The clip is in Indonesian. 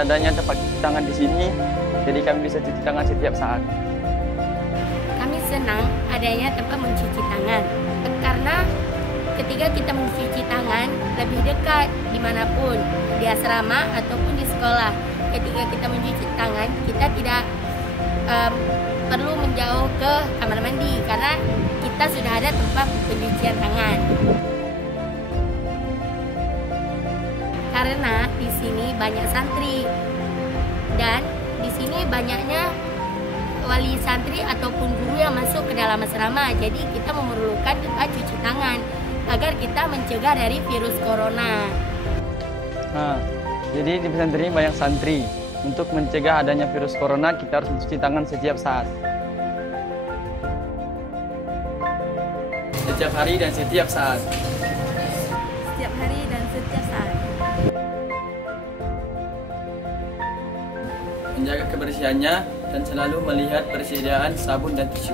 adanya tempat cuci tangan di sini, jadi kami bisa cuci tangan setiap saat. Kami senang adanya tempat mencuci tangan, karena ketika kita mencuci tangan lebih dekat dimanapun, di asrama ataupun di sekolah. Ketika kita mencuci tangan, kita tidak perlu menjauh ke kamar mandi karena kita sudah ada tempat pencucian tangan. Karena di sini banyak santri dan di sini banyaknya wali santri ataupun guru yang masuk ke dalam asrama, jadi kita memerlukan tempat cuci tangan agar kita mencegah dari virus corona. Nah, jadi di pesantren ini banyak santri. Untuk mencegah adanya virus corona, kita harus mencuci tangan setiap saat. Setiap hari dan setiap saat. Setiap hari dan setiap saat. Menjaga kebersihannya dan selalu melihat persediaan sabun dan tisu.